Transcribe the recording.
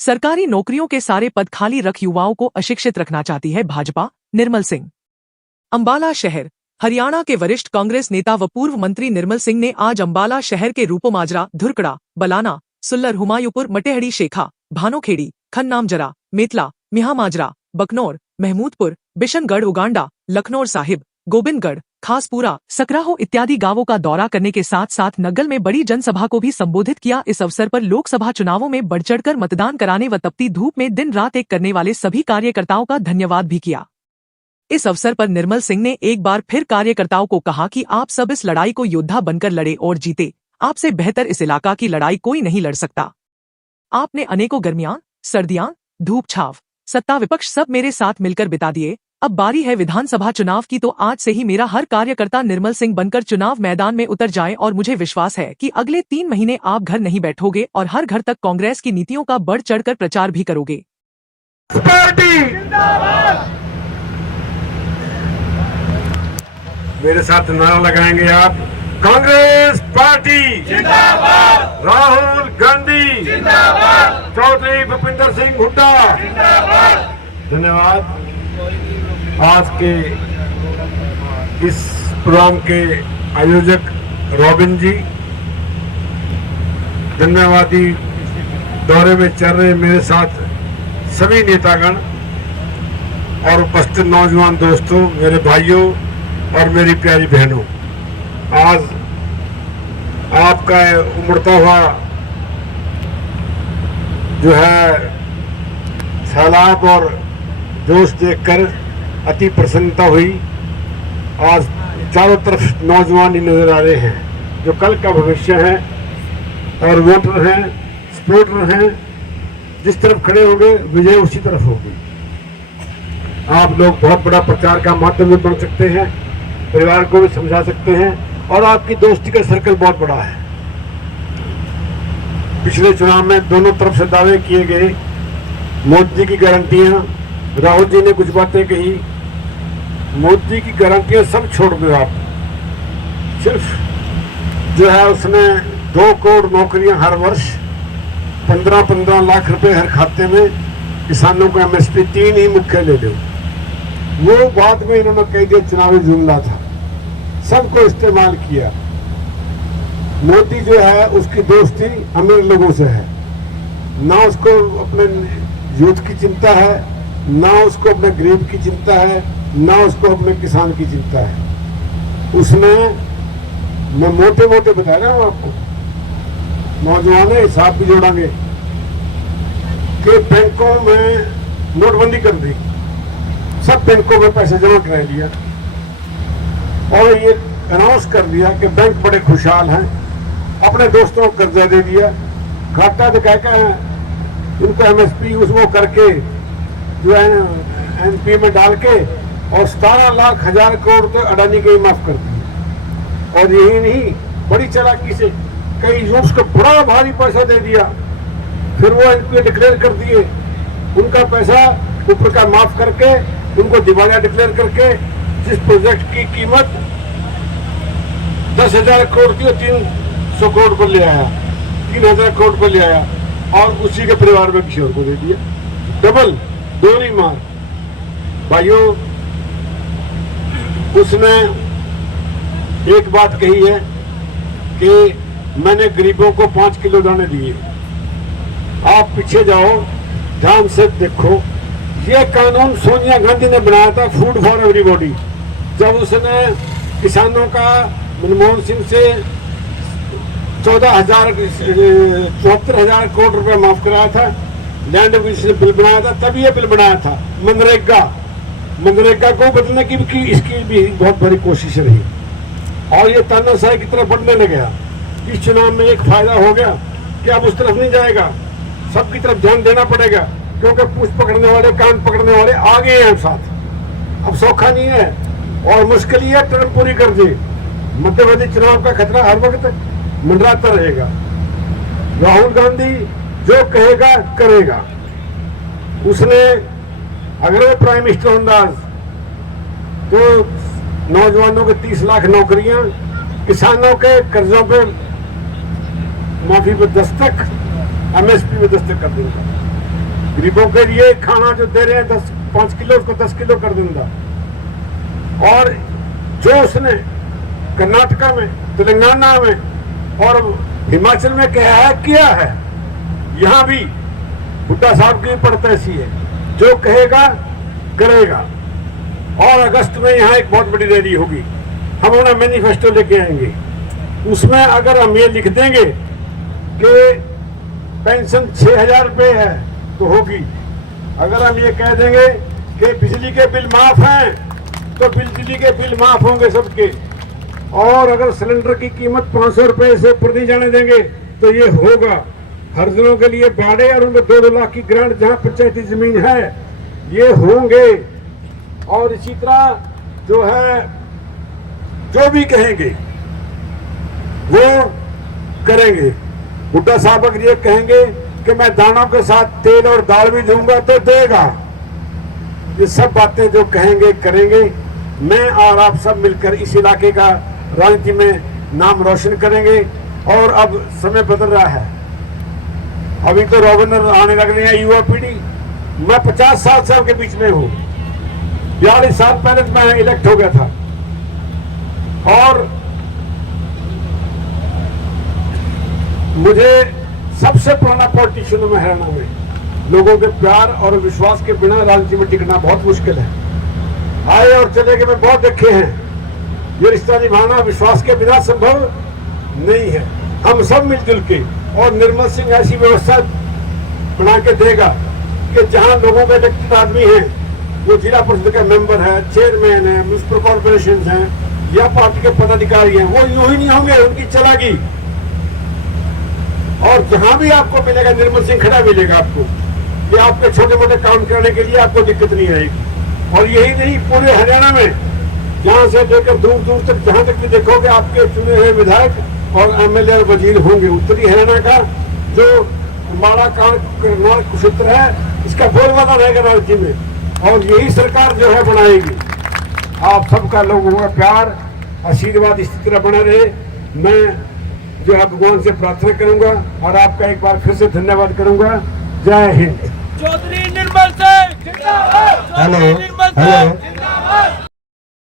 सरकारी नौकरियों के सारे पद खाली रख युवाओं को अशिक्षित रखना चाहती है भाजपा। निर्मल सिंह। अंबाला शहर। हरियाणा के वरिष्ठ कांग्रेस नेता व पूर्व मंत्री निर्मल सिंह ने आज अंबाला शहर के रूपोमाजरा, धुरकड़ा, बलाना, सुल्लर, हुमायूंपुर, मटेहड़ी, शेखा, भानोखेड़ी, खन्नामजरा, मेतला, मिहामाजरा, बकनौर, महमूदपुर, बिशनगढ़, उगांडा, लखनौर साहिब, गोबिंदगढ़, खासपुरा, सकराहो इत्यादि गांवों का दौरा करने के साथ साथ नग्गल में बड़ी जनसभा को भी संबोधित किया। इस अवसर पर लोकसभा चुनावों में बढ़ चढ़कर मतदान कराने व तपती धूप में दिन रात एक करने वाले सभी कार्यकर्ताओं का धन्यवाद भी किया। इस अवसर पर निर्मल सिंह ने एक बार फिर कार्यकर्ताओं को कहा कि आप सब इस लड़ाई को योद्धा बनकर लड़े और जीते। आपसे बेहतर इस इलाका की लड़ाई कोई नहीं लड़ सकता। आपने अनेकों गर्मियां, सर्दियां, धूप छाव, सत्ता विपक्ष सब मेरे साथ मिलकर बिता दिए। अब बारी है विधानसभा चुनाव की, तो आज से ही मेरा हर कार्यकर्ता निर्मल सिंह बनकर चुनाव मैदान में उतर जाए और मुझे विश्वास है कि अगले 3 महीने आप घर नहीं बैठोगे और हर घर तक कांग्रेस की नीतियों का बढ़ चढ़कर प्रचार भी करोगे। मेरे साथ नारा लगाएंगे आप, कांग्रेस पार्टी जिंदाबाद, राहुल गांधी जिंदाबाद, चौधरी भूपिंदर सिंह हुड्डा जिंदाबाद। धन्यवाद। आज के इस प्रोग्राम के आयोजक रॉबिन जी, धन्यवादी दौरे में चल रहे मेरे साथ सभी नेतागण और उपस्थित नौजवान दोस्तों, मेरे भाइयों और मेरी प्यारी बहनों, आज आपका उमड़ता हुआ जो है सैलाब और जोश देखकर अति प्रसन्नता हुई। आज चारों तरफ नौजवान ही नजर आ रहे हैं जो कल का भविष्य है और वोटर हैं, सपोर्टर हैं। जिस तरफ खड़े होंगे विजय उसी तरफ होगी। आप लोग बहुत बड़ा प्रचार का माध्यम भी बन सकते हैं, परिवार को भी समझा सकते हैं और आपकी दोस्ती का सर्कल बहुत बड़ा है। पिछले चुनाव में दोनों तरफ से दावे किए गए, मोदी जी की गारंटियां, राहुल जी ने कुछ बातें कही। मोदी जी की गारंटियां सब छोड़ दो आप, सिर्फ जो है उसने 2 करोड़ नौकरियां हर वर्ष, 15-15 लाख रुपए हर खाते में, किसानों को MSP 3 ही मुख्य ले दो। वो बाद में इन्होंने कह दिया चुनावी जुमला था, सबको इस्तेमाल किया। मोदी जो है उसकी दोस्ती अमीर लोगों से है, ना उसको अपने यूथ की चिंता है, ना उसको अपने गरीब की चिंता है, ना उसको अपने किसान की चिंता है। उसने, मैं मोटे मोटे बता रहा हूं आपको, नौजवान हिसाब भी जोड़ेंगे कि बैंकों में नोटबंदी कर दी, सब बैंकों में पैसे जमा करा लिया और ये अनाउंस कर दिया कि बैंक बड़े खुशहाल हैं। अपने दोस्तों को कर्जा दे दिया, घाटा दिखाकर उनको MSP उसको करके जो है NP में डाल के और 17 लाख हजार करोड़ तो अडानी के ही माफ कर दिए। और यही नहीं, बड़ी चालाकी से कई यूट्स को बड़ा भारी पैसा दे दिया, फिर वो NP डिक्लेयर कर दिए, उनका पैसा ऊपर का माफ करके उनको दिवालिया डिक्लेयर करके जिस प्रोजेक्ट की कीमत 10,000 करोड़ की 300 करोड़ पर ले आया, 3,000 करोड़ पर ले आया और उसी के परिवार में किसी और को दे दिया। डबल दोहरी मार। भाइयों, उसने एक बात कही है कि मैंने गरीबों को 5 किलो दाने दिए। आप पीछे जाओ, ध्यान से देखो, ये कानून सोनिया गांधी ने बनाया था, फूड फॉर एवरीबॉडी। जब उसने किसानों का मनमोहन सिंह से 74,000 करोड़ रुपए माफ कराया था, लैंड एक्विजिशन बिल बनाया था, तभी ये बिल बनाया था। मनरेगा को बदलने की भी इसकी भी बहुत बड़ी कोशिश रही और ये तानाशाही की तरफ बढ़ने लग गया। इस चुनाव में एक फायदा हो गया कि अब उस तरफ नहीं जाएगा, सबकी तरफ ध्यान देना पड़ेगा, क्योंकि पूछ पकड़ने वाले, कान पकड़ने वाले आ गए हैं साथ। अब सौखा नहीं है और मुश्किल ही है टर्म पूरी कर दी। मध्यप्रदेश चुनाव का खतरा हर वक्त मंडराता रहेगा। राहुल गांधी जो कहेगा करेगा। उसने अगर वो प्राइम मिनिस्टर होता तो नौजवानों के 30 लाख नौकरियां, किसानों के कर्जों पे माफी पे दस्तक, MSP पे दस्तक कर देगा। गरीबों के लिए खाना जो दे रहे हैं 5 किलो उसको 10 किलो कर दूंगा। और जो उसने कर्नाटका में, तेलंगाना में और हिमाचल में किया है, यहाँ भी हुड्डा साहब की पड़ता ऐसी है, जो कहेगा करेगा। और अगस्त में यहाँ एक बहुत बड़ी रैली होगी, हम अपना मैनिफेस्टो लेके आएंगे। उसमें अगर हम ये लिख देंगे कि पेंशन 6,000 रुपये है तो होगी। अगर हम ये कह देंगे कि बिजली के बिल माफ हैं तो बिजली के बिल माफ होंगे सबके। और अगर सिलेंडर की कीमत 500 रुपये से ऊपर नहीं जाने देंगे तो ये होगा। हर दिनों के लिए बाड़े और उनको 2-2 लाख की ग्रांट जहाँ पंचायती जमीन है ये होंगे। और इसी तरह जो है जो भी कहेंगे वो करेंगे। हुड्डा साहब अगर ये कहेंगे कि मैं दानों के साथ तेल और दाल भी दूंगा तो देगा। ये सब बातें जो कहेंगे करेंगे। मैं और आप सब मिलकर इस इलाके का राजनीति में नाम रोशन करेंगे। और अब समय बदल रहा है, अभी तो गवर्नर आने लगे हैं युवा पीढ़ी। मैं 50 साल से आपके बीच में हूँ, 42 साल पहले मैं इलेक्ट हो गया था। और मुझे सबसे पुराना पॉलिटिशियन में हरियाणा में लोगों के प्यार और विश्वास के बिना राजनीति में टिकना बहुत मुश्किल है। आए और चले गए मैं बहुत देखे हैं। ये रिश्ता निभाना विश्वास के बिना संभव नहीं है। हम सब मिलजुल के, और निर्मल सिंह ऐसी व्यवस्था बना के देगा कि जहां लोगों के इलेक्टेड आदमी हैं, वो जिला परिषद का मेंबर है, चेयरमैन है, म्युनिसिपल कॉर्पोरेशन हैं या पार्टी के पदाधिकारी हैं, वो यूं ही नहीं होंगे, उनकी चलागी। और जहां भी आपको मिलेगा निर्मल सिंह खड़ा मिलेगा आपको, ये आपके छोटे मोटे काम करने के लिए आपको दिक्कत नहीं आएगी। और यही नहीं, पूरे हरियाणा में जहां से लेकर दूर दूर तक जहां तक भी देखोगे आपके चुने हुए विधायक और एमएलए और वजीर होंगे। उत्तरी हरियाणा का जो अम्बाला करनाल कुरुक्षेत्र है, इसका बोलबाला रहेगा राजनीति में। और यही सरकार जो है बनाएगी। आप सबका लोगों का प्यार आशीर्वाद इसी तरह बना रहे। मैं जो है भगवान से प्रार्थना करूंगा और आपका एक बार फिर से धन्यवाद करूंगा। जय हिंद। चौधरी निर्मल सिंह जिंदाबाद। Hello Chaudhary Nirmal Singh hello